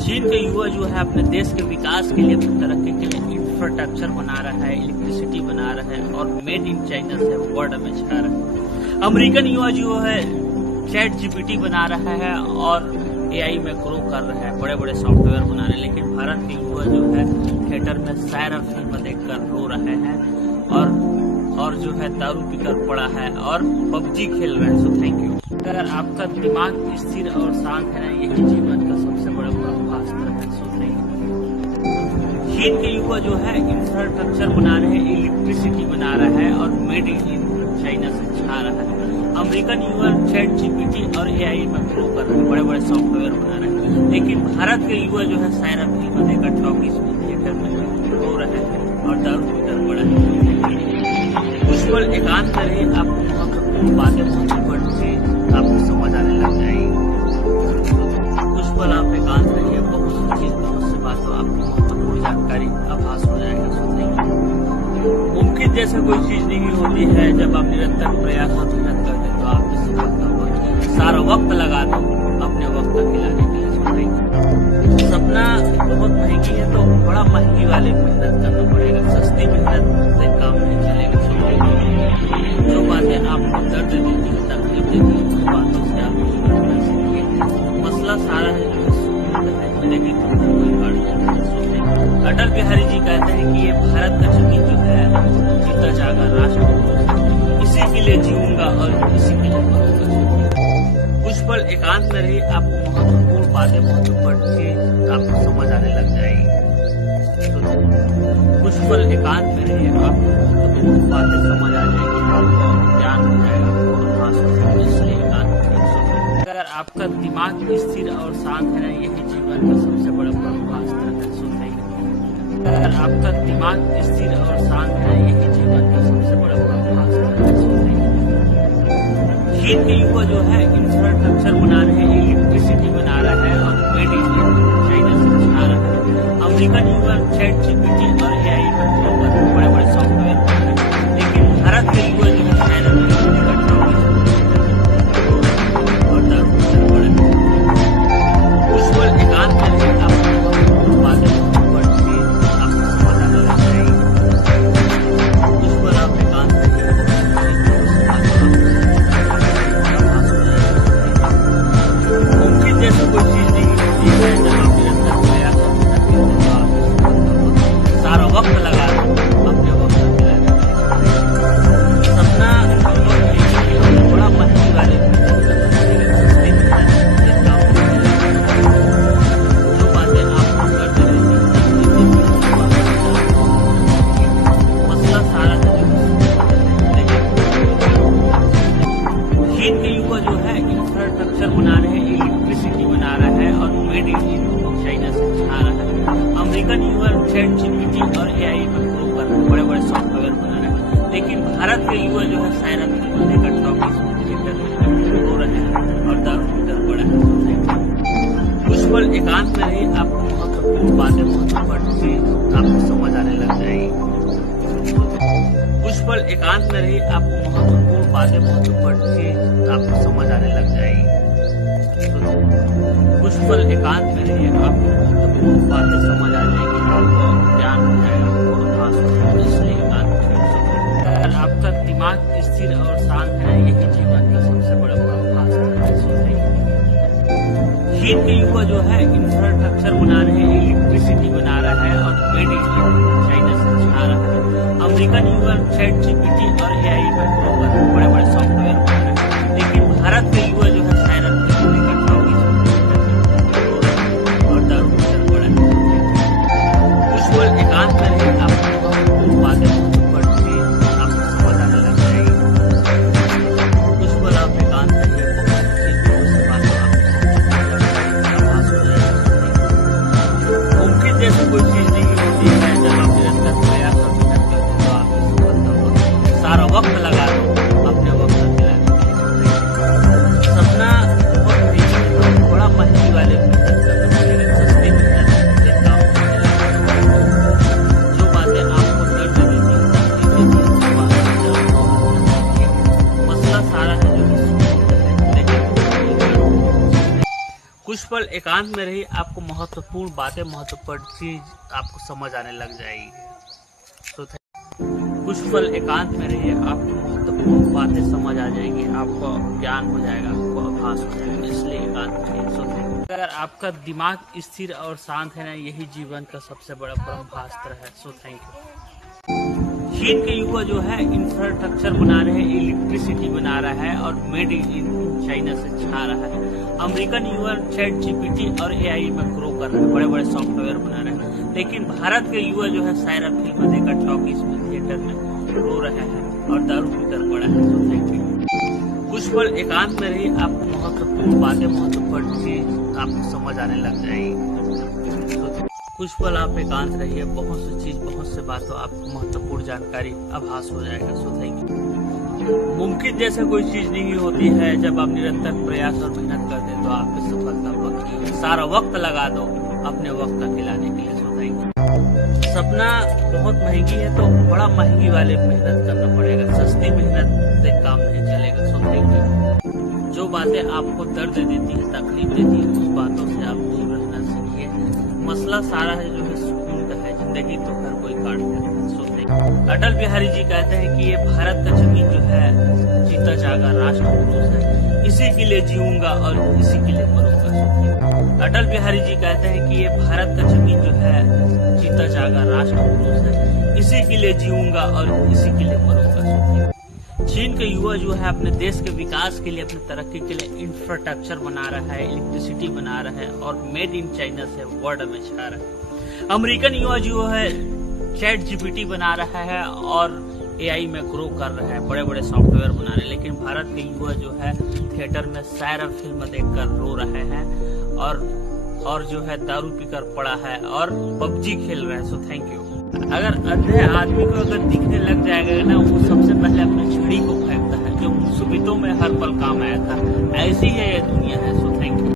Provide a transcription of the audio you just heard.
चीन के युवा जो है अपने देश के विकास के लिए, अपनी तरक्की के लिए इंफ्रास्ट्रक्चर बना रहा है, इलेक्ट्रिसिटी बना रहा है और मेड इन चाइना से वर्ल्ड में छा रहा है। अमेरिकन युवा जो है चैट जीपीटी बना रहा है और एआई में ग्रो कर रहा है, बड़े बड़े सॉफ्टवेयर बना रहे हैं। लेकिन भारत के युवा जो है थिएटर में सायरा फिल्म देखकर रो रहे हैं और जो है दारू पीकर पड़ा है और पबजी खेल रहे हैं। सो थैंक यू। अगर आपका दिमाग स्थिर और शांत है ना, यही जीवन का सबसे बड़ा ब्रह्मास्त्र है। So thank you. चीन के युवा जो है इंफ्रास्ट्रक्चर बना रहे हैं, इलेक्ट्रिसिटी बना रहा है और मेड इन चाइना से छा रहा है। अमेरिकन युवा चैट जीपीटी और एआई में ग्रो कर रहे हैं, बड़े बड़े सॉफ्टवेयर बना रहे हैं। लेकिन भारत के युवा जो है सायरा फिल्म देखकर टॉकीज में थिएटर में रो रहे हैं और दारू पीकर पड़ा है। कुछ पल एकांत रहे, आपको बातें बढ़ के आपको समझ आने लग जाएगी। कुछ पल आप एकांत रहिए, बहुत सी बातों आपको महत्वपूर्ण जानकारी आभास हो जाएगा। मुमकिन जैसे कोई चीज नहीं होती है, जब आप निरंतर प्रयास और मेहनत करते हैं तो आप इस वक्त सारा वक्त लगा दो अपने वक्त खिलाने के लिए। सपना बहुत महंगी है तो बड़ा महंगी वाले मेहनत करना पड़ेगा, सस्ती मेहनत से काम नहीं चलेगा। जो बातें आपको दर्द देती है, तकलीफ देती है, उन बातों से आप मसला सारा है लेकिन अटल बिहारी जी कहते हैं कि ये भारत का जमीन जो है जीता जागा राष्ट्र, इसी के लिए जीऊंगा और इसी के लिए मरूंगा। कुछ पल एकांत में रही, आपको महत्वपूर्ण बातें पढ़ के आपको समझ आने लग जाएगी। कुछ पल एकांत में रही, आपको महत्वपूर्ण बातें समझ आ जाएगी, आपको ज्ञान हो जाएगा। इसलिए एकांत। अगर आपका दिमाग स्थिर और शांत है ना, यही जीवन का सबसे बड़ा ब्रह्मास्त्र है। अगर आपका दिमाग स्थिर और शांत है, यही जीवन का सबसे बड़ा ब्रह्मास्त्र है। चीन के युवा जो है इंफ्रास्ट्रक्चर बना रहे हैं, इलेक्ट्रिसिटी बना रहा है और मेड इन चाइना से छा रहा है। अमेरिकन युवा चैट जीपीटी और एआई में बड़े बड़े सॉफ्टवेयर बना रहे हैं। लेकिन भारत के युवा जो है चाइना में और दारू पीकर पड़े हैं। कुछ पल एकांत में रहे, आपको बातें बढ़ के आपको समझ आने लग जाएगी। कुछ पल आप एकांत मुमकिन जैसे कोई चीज नहीं होती है, जब आप निरंतर प्रयास करते हैं तो आप सारा वक्त लगा दो अपने वक्त खिलाने। सपना बड़ा महंगी वाले जो बातें आपको करते रहती मसला सारा चीन के युवा जो है इंफ्रास्ट्रक्चर बना रहे हैं, इलेक्ट्रिसिटी बना रहा है और मेड इन चाइना से छा रहा है। अमेरिकन युवा चैट जीपीटी और एआई में ग्रो कर रहे हैं, बड़े बड़े सॉफ्टवेयर बना रहे हैं। लेकिन भारत के युवा जो है सायरा फिल्म देखकर टॉकीज में थिएटर में रो रहे हैं और दारू पीकर पड़ा है। कुछ पल एकांत में रही, आपको महत्वपूर्ण बातें बढ़ के आपको समझ आने लग जाएगी। कुछ पल एकांत में रही, आपको महत्वपूर्ण बातें बढ़ के आपको समझ आने लग जाएगी। कुछ पल एकांत में रही, आपको महत्वपूर्ण बातें समझ आ जाएगी, आपको ज्ञान हो जाएगा। इसलिए एकांत। अगर आपका दिमाग स्थिर और शांत है, यही जीवन का सबसे बड़ा ब्रह्मास्त्र है। चीन के युवा जो है इंफ्रास्ट्रक्चर बना रहे हैं, इलेक्ट्रिसिटी बना रहा है और मेड इन चाइना से छा रहा है। अमेरिकन युवा चैट जीपीटी और एआई में ग्रो कर रहे हैं, बड़े बड़े सॉफ्टवेयर बना रहे हैं। लेकिन भारत के युवा जो है सायरा फिल्म देखकर टॉकीज और दारू पीकर पड़ा है। कुछ पल एकांत में रही, आपको बातें बढ़ के आपको समझ आने लग जाएगी। कुछ पल आप एकांत रहिए, मुमकिन जैसे कोई चीज नहीं होती है, जब आप निरंतर प्रयास और मेहनत करते हैं तो आप सारा वक्त लगा दो अपने पल एकांत में रही, आपको महत्वपूर्ण बातें, महत्वपूर्ण चीज आपको समझ आने लग जाएगी। तो कुछ पल एकांत में रहिए, आपको महत्वपूर्ण बातें समझ आ जाएंगी, आपको ज्ञान हो जाएगा, आपको आभास हो जाएगा। इसलिए एकांत में अगर आपका दिमाग स्थिर और शांत है ना, यही जीवन का सबसे बड़ा ब्रह्मास्त्र है। So thank you. चीन के युवा जो है इंफ्रास्ट्रक्चर बना रहे हैं, इलेक्ट्रिसिटी बना रहा है और मेड इन चाइना से छा रहा है। अमेरिकन युवा चैट जीपीटी और एआई में ग्रो कर रहे हैं, बड़े बड़े सॉफ्टवेयर बना रहे हैं। लेकिन भारत के युवा जो है सायरा फिल्म देखकर टॉकीज में, थिएटर में रो रहे हैं और दारू पीकर पड़ा है। So thank you. कुछ पल एकांत में रही, आपको महत्वपूर्ण बातें, महत्वपूर्ण चीज आपको समझ आने लग जाएगी। कुछ पल आप एकांत रहिए, बहुत सी चीज, बहुत से बातों आपको महत्वपूर्ण जानकारी आभास हो जाएगा। सो थैंक यू। मुमकिन जैसे कोई चीज नहीं होती है, जब आप निरंतर प्रयास और मेहनत करते हैं तो आपकी सफलता पक्की है। सारा वक्त लगा दो अपने वक्त का खिलाने के लिए। सो थैंक यू। सपना बहुत महंगी है तो बड़ा महंगी वाले मेहनत करना पड़ेगा, सस्ती मेहनत से काम नहीं चलेगा। सो थैंक यू। जो बातें आपको दर्द देती है, तकलीफ देती है, उस बातों से आप दूर रहना सीखिए। मसला सारा है जो है सुकून का है, जिंदगी तो हर कोई काटता है। So thank you. Atal Bihari ji कहते हैं कि ये भारत का जमीन जो है जीता जागा राष्ट्र पुरुष है, इसी के लिए जीऊंगा और इसी के लिए मरूंगा। So thank you. Atal Bihari ji कहते हैं कि ये भारत का जमीन जो है जीता जागा राष्ट्र पुरुष है, इसी के लिए जीऊंगा और इसी के लिए मरूंगा। So thank you. चीन के युवा जो है अपने देश के विकास के लिए, अपनी तरक्की के लिए इंफ्रास्ट्रक्चर बना रहा है, इलेक्ट्रिसिटी बना रहा है और मेड इन चाइना से वर्ल्ड में छा रहा है। अमेरिकन युवा जो है चैट जीपीटी बना रहा है और एआई में ग्रो कर रहा है, बड़े बड़े सॉफ्टवेयर बना रहे हैं। लेकिन भारत के युवा जो है थिएटर में सायरा फिल्म देखकर रो रहे हैं और जो है दारू पीकर पड़ा है और पबजी खेल रहे हैं। सो थैंक यू। अगर अंधे आदमी को अगर दिखने लग जाएगा ना, वो सबसे पहले अपनी छड़ी को फेंकता है, जो मुसीबतों में हर पल काम आया था। ऐसी है ये दुनिया है। So thank you.